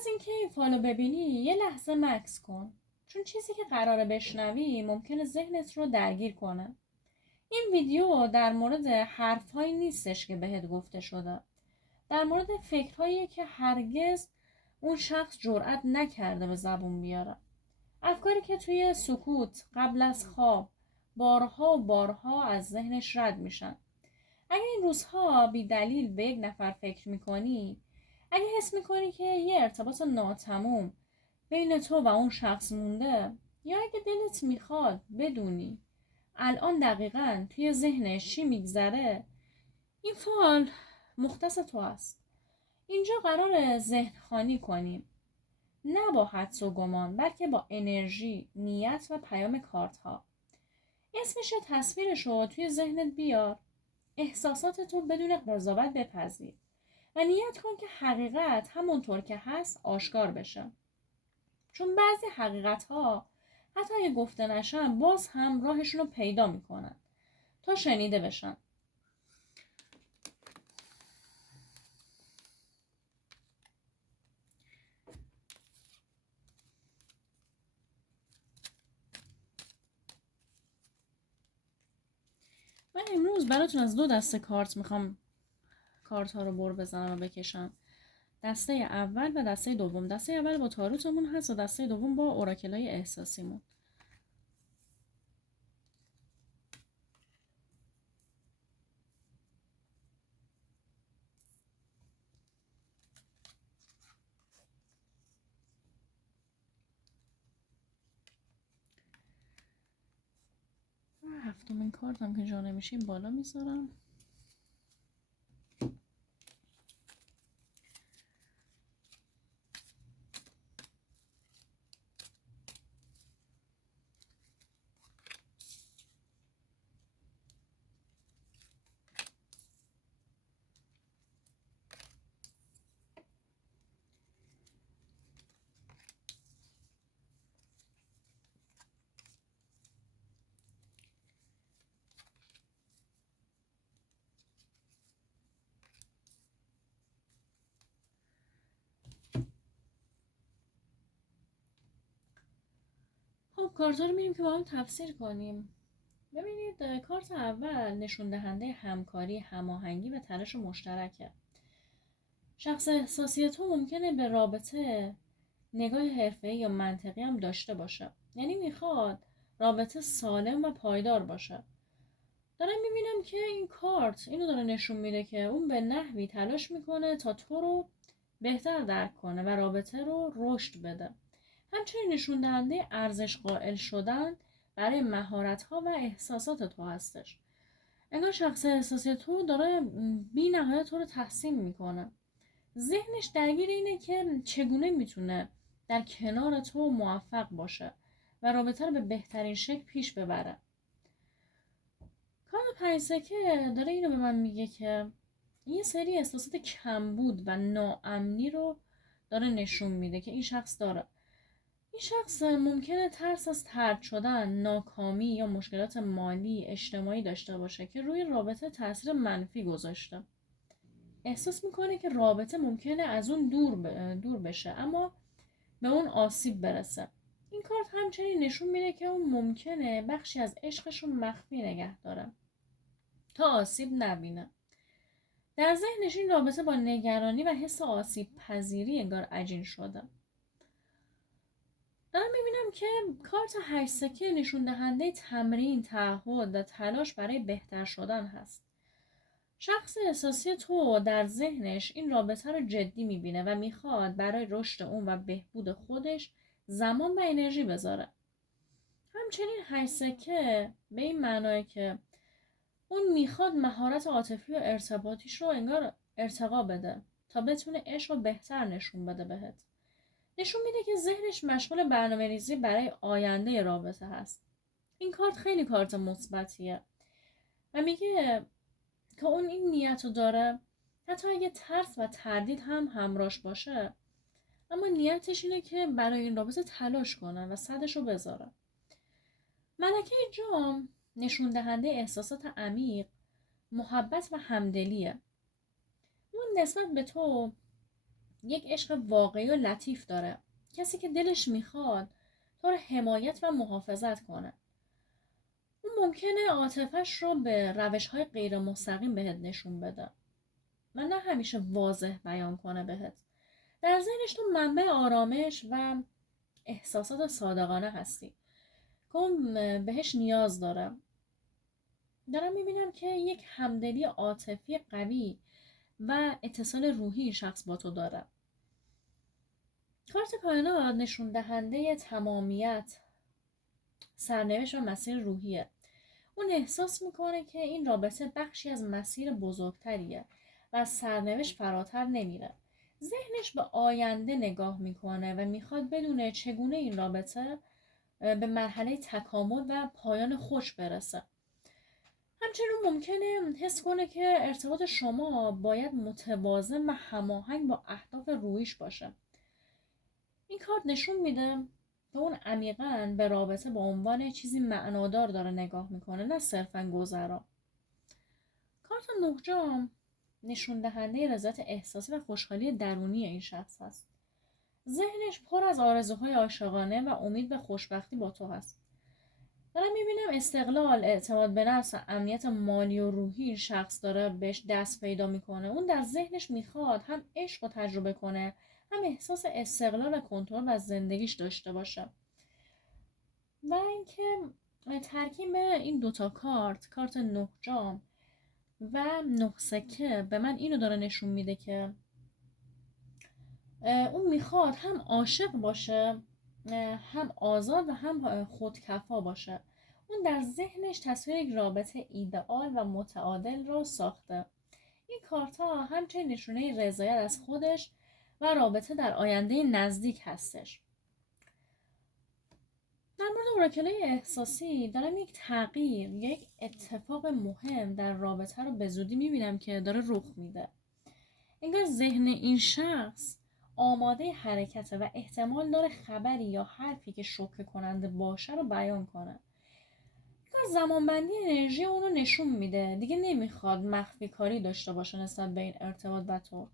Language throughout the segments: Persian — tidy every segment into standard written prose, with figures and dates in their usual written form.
از اینکه این فالو ببینی یه لحظه مکث کن، چون چیزی که قراره بشنوی ممکنه ذهنت رو درگیر کنه. این ویدیو در مورد حرفهایی نیستش که بهت گفته شده، در مورد فکرهایی که هرگز اون شخص جرأت نکرده به زبون بیاره. افکاری که توی سکوت قبل از خواب بارها و بارها از ذهنش رد میشن. اگه این روزها بی دلیل به یک نفر فکر میکنی، اگه حس میکنی که یه ارتباط ناتموم بین تو و اون شخص مونده، یا اگه دلت میخواد بدونی الان دقیقاً توی ذهنش چی میگذره، این فال مختص تو است. اینجا قرار ذهن خوانی کنیم، نه با حدس و گمان، بلکه با انرژی، نیت و پیام کارت ها. اسمش تصویرشو توی ذهنت بیار، احساساتتو بدون قضاوت بپذیر و نیت کن که حقیقت همونطور که هست آشکار بشه. چون بعضی حقیقت ها حتی اگه گفته نشن باز هم راهشون رو پیدا میکنن تا شنیده بشن. من امروز براتون از 2 دسته کارت میخوام کارت ها رو بر بزنم و بکشم. دسته اول و دسته دوم. دسته اول با تاروتمون هست و دسته دوم با اوراکلای احساسیمون. هفتمین کارت هم که جا نمیشیم بالا میذارم. خب کارت ها رو میریم که با هم تفسیر کنیم. ببینید، کارت اول نشون دهنده همکاری، هماهنگی و تلاش مشترکه. شخص احساسی تو ممکنه به رابطه نگاه حرفه‌ای یا منطقی هم داشته باشه، یعنی میخواد رابطه سالم و پایدار باشه. دارم میبینم که این کارت اینو داره نشون میده که اون به نحوی تلاش میکنه تا تو رو بهتر درک کنه و رابطه رو رشد بده. همچنین نشون دهنده ارزش قائل شدن برای مهارت‌ها و احساسات تو هستش. انگار شخص احساسی تو داره بی نهایت تو رو تحسین میکنه. ذهنش درگیر اینه که چگونه میتونه در کنار تو موفق باشه و رابطه رو به بهترین شکل پیش ببره. کار 5 سکه داره اینو به من میگه که یه سری احساسات کمبود و ناامنی رو داره نشون میده که این شخص داره. این شخص ممکنه ترس از طرد شدن، ناکامی یا مشکلات مالی، اجتماعی داشته باشه که روی رابطه تاثیر منفی گذاشته. احساس میکنه که رابطه ممکنه از اون دور بشه، اما به اون آسیب برسه. این کارت همچنین نشون میده که اون ممکنه بخشی از عشقش رو مخفی نگه داره تا آسیب نبینه. در ذهنش این رابطه با نگرانی و حس آسیب پذیری انگار عجین شده. دارم میبینم که کارت 8 سکه نشون دهنده تمرین، تعهد و تلاش برای بهتر شدن هست. شخص احساسی تو در ذهنش این رابطه رو جدی میبینه و میخواد برای رشد اون و بهبود خودش زمان و انرژی بذاره. همچنین 8 سکه به این معنای که اون میخواد مهارت عاطفی و ارتباطیش رو انگار ارتقا بده تا بتونه عشق رو بهتر نشون بده بهت. نشون میده که ذهنش مشغول برنامه‌ریزی برای آینده رابطه هست. این کارت خیلی کارت مثبتیه و میگه که اون این نیت رو داره، حتی اگه ترس و تردید هم همراهش باشه، اما نیتش اینه که برای این رابطه تلاش کنه و صدش رو بذاره. ملکه جام نشون دهنده احساسات عمیق، محبت و همدلیه. اون نسبت به تو یک عشق واقعی و لطیف داره. کسی که دلش میخواد تو رو حمایت و محافظت کنه. اون ممکنه عاطفش رو به روش‌های غیر مستقیم بهت نشون بده و نه همیشه واضح بیان کنه بهت. در ذهنش تو منبع آرامش و احساسات صادقانه هستی که اون بهش نیاز داره. دارم میبینم که یک همدلی عاطفی قوی و اتصال روحی این شخص با تو داره. کارت کائنات نشون دهنده تمامیت، سرنوشت و مسیر روحیه. اون احساس میکنه که این رابطه بخشی از مسیر بزرگتریه و از سرنوشت فراتر نمیره. ذهنش به آینده نگاه میکنه و میخواد بدونه چگونه این رابطه به مرحله تکامل و پایان خوش برسه. همچنین ممکنه حس کنه که ارتباط شما باید متوازن و هماهنگ با اهداف روحیش باشه. این کارت نشون میده که اون عمیقاً به رابطه به عنوان چیزی معنادار داره نگاه میکنه، نه صرفاً گذرا. کارت 9 جام نشون دهنده رضایت احساسی و خوشحالی درونی این شخص هست. ذهنش پر از آرزوهای عاشقانه و امید به خوشبختی با تو هست. دارم میبینم استقلال، اعتماد به نفس و امنیت مالی و روحی این شخص داره بهش دست پیدا میکنه. اون در ذهنش میخواد هم عشق رو تجربه کنه، هم احساس استقلال و کنترل از زندگیش داشته باشه. و اینکه ترکیب این دوتا کارت 9 جام و 9 سکه به من اینو داره نشون میده که اون میخواد هم عاشق باشه، هم آزاد و هم خودکفا باشه. اون در ذهنش تصویر یک رابطه ایدئال و متعادل رو ساخته. این کارت ها همچنین نشونه رضایت از خودش و رابطه در آینده نزدیک هستش. در مورد اوراکل‌های احساسی دارم یک تغییر، یک اتفاق مهم در رابطه رو به زودی میبینم که داره رخ میده. انگار ذهن این شخص آماده حرکته و احتمال داره خبری یا حرفی که شوکه کننده باشه رو بیان کنه. انگار زمانبندی انرژی اون رو نشون میده. دیگه نمیخواد مخفی کاری داشته باشه نسبت به این ارتباط با تو.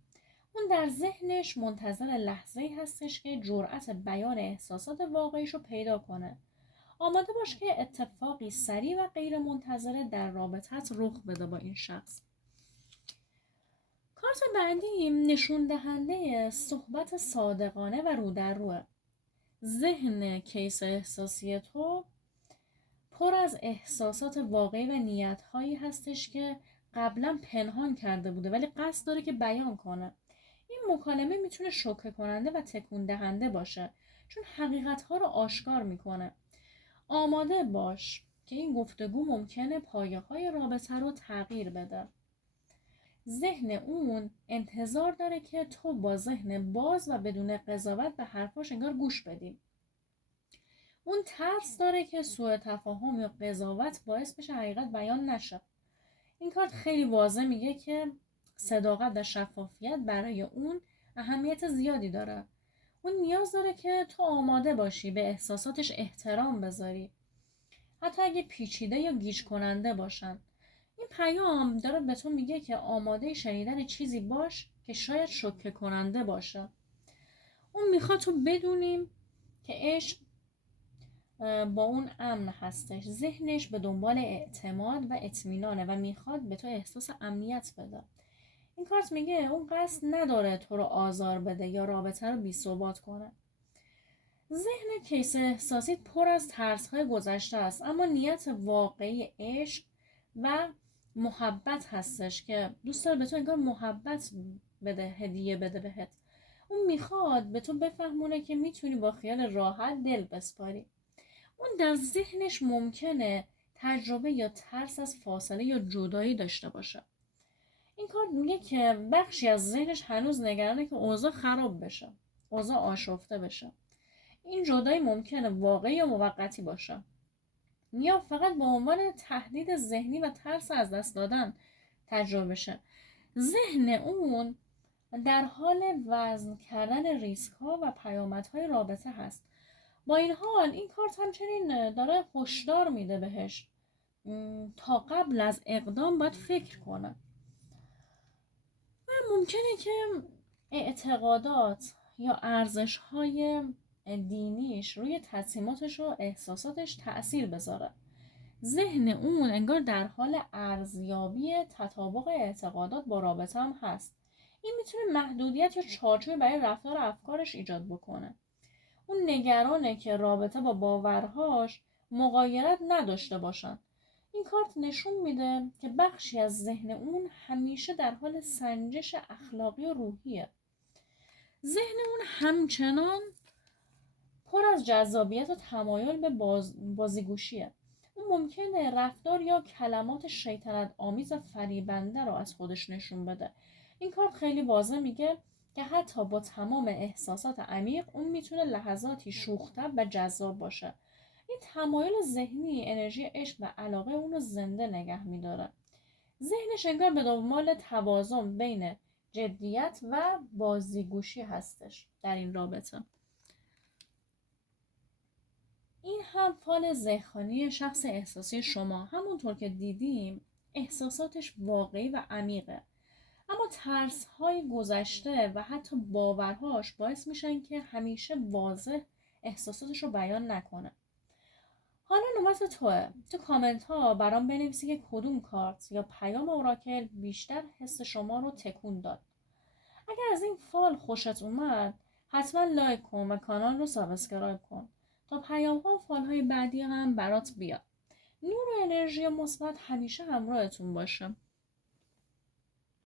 اون در ذهنش منتظر لحظه‌ای هستش که جرأت بیان احساسات واقعیش رو پیدا کنه. آماده باش که اتفاقی سریع و غیر منتظره در رابطت رخ بده با این شخص. کارت بعدی نشون دهنده صحبت صادقانه و رو در روه. ذهن کیس احساسی تو پر از احساسات واقعی و نیت‌هایی هستش که قبلا پنهان کرده بوده ولی قصد داره که بیان کنه. این مکالمه میتونه شوکه کننده و تکون دهنده باشه چون حقیقت‌ها رو آشکار میکنه. آماده باش که این گفتگو ممکنه پایه‌های رابطه رو تغییر بده. ذهن اون انتظار داره که تو با ذهن باز و بدون قضاوت به حرفاش انگار گوش بدی. اون ترس داره که سوء تفاهم یا قضاوت باعث بشه حقیقت بیان نشه. این کارت خیلی واضح میگه که صداقت و شفافیت برای اون اهمیت زیادی داره. اون نیاز داره که تو آماده باشی به احساساتش احترام بذاری، حتی اگه پیچیده یا گیج کننده باشن. این پیام داره به تو میگه که آماده شنیدن چیزی باش که شاید شوکه کننده باشه. اون میخواد تو بدونیم که عشق با اون امن هستش. ذهنش به دنبال اعتماد و اطمینانه و میخواد به تو احساس امنیت بده. این کارت میگه اون قصد نداره تو رو آزار بده یا رابطه رو بی‌ثبات کنه. ذهن کیس احساسی پر از ترس‌های گذشته است، اما نیت واقعی عشق و محبت هستش که دوست داره به تو انگار محبت بده، هدیه بده بهت. اون میخواد به تو بفهمونه که میتونی با خیال راحت دل بسپاری. اون در ذهنش ممکنه تجربه یا ترس از فاصله یا جدایی داشته باشه. این کارت میگه که بخشی از ذهنش هنوز نگرانه که اوضاع خراب بشه، اوضاع آشفته بشه. این جدایی ممکنه واقعی یا موقتی باشه یا فقط به عنوان تهدید ذهنی و ترس از دست دادن تجربه بشه. ذهن اون در حال وزن کردن ریسک ها و پیامدهای رابطه هست. با این حال این کارت همچنین داره هشدار میده بهش تا قبل از اقدام باید فکر کنه. و ممکنه که اعتقادات یا ارزش‌های دینیش روی تصمیماتش و احساساتش تأثیر بذاره. ذهن اون انگار در حال ارزیابی تطابق اعتقادات با رابطه هم هست. این میتونه محدودیت یا چارچوبی برای رفتار افکارش ایجاد بکنه. اون نگرانه که رابطه با باورهاش مغایرت نداشته باشن. این کارت نشون میده که بخشی از ذهن اون همیشه در حال سنجش اخلاقی و روحیه. ذهن اون همچنان پر از جذابیت و تمایل به بازیگوشیه. اون ممکنه رفتار یا کلمات شیطنت آمیز و فریبنده رو از خودش نشون بده. این کارت خیلی واضح میگه که حتی با تمام احساسات عمیق اون میتونه لحظاتی شوخ‌طبع و جذاب باشه. این تمایل ذهنی انرژی عشق و علاقه اون رو زنده نگه میداره. ذهنش انگار به دنبال توازن بین جدیت و بازیگوشی هستش در این رابطه. این هم فال ذهنی شخص احساسی شما. همونطور که دیدیم احساساتش واقعی و عمیقه، اما ترس‌های گذشته و حتی باورهاش باعث میشن که همیشه واضح احساساتش رو بیان نکنه. حالا نوبت توه. تو کامنت ها برام بنویسی که کدوم کارت یا پیام اوراکل بیشتر حس شما رو تکون داد. اگر از این فال خوشت اومد حتما لایک کن و کانال رو سابسکرایب کن تا پیام ها و فال های بعدی هم برات بیاد. نور و انرژی مثبت همیشه همراهتون باشه.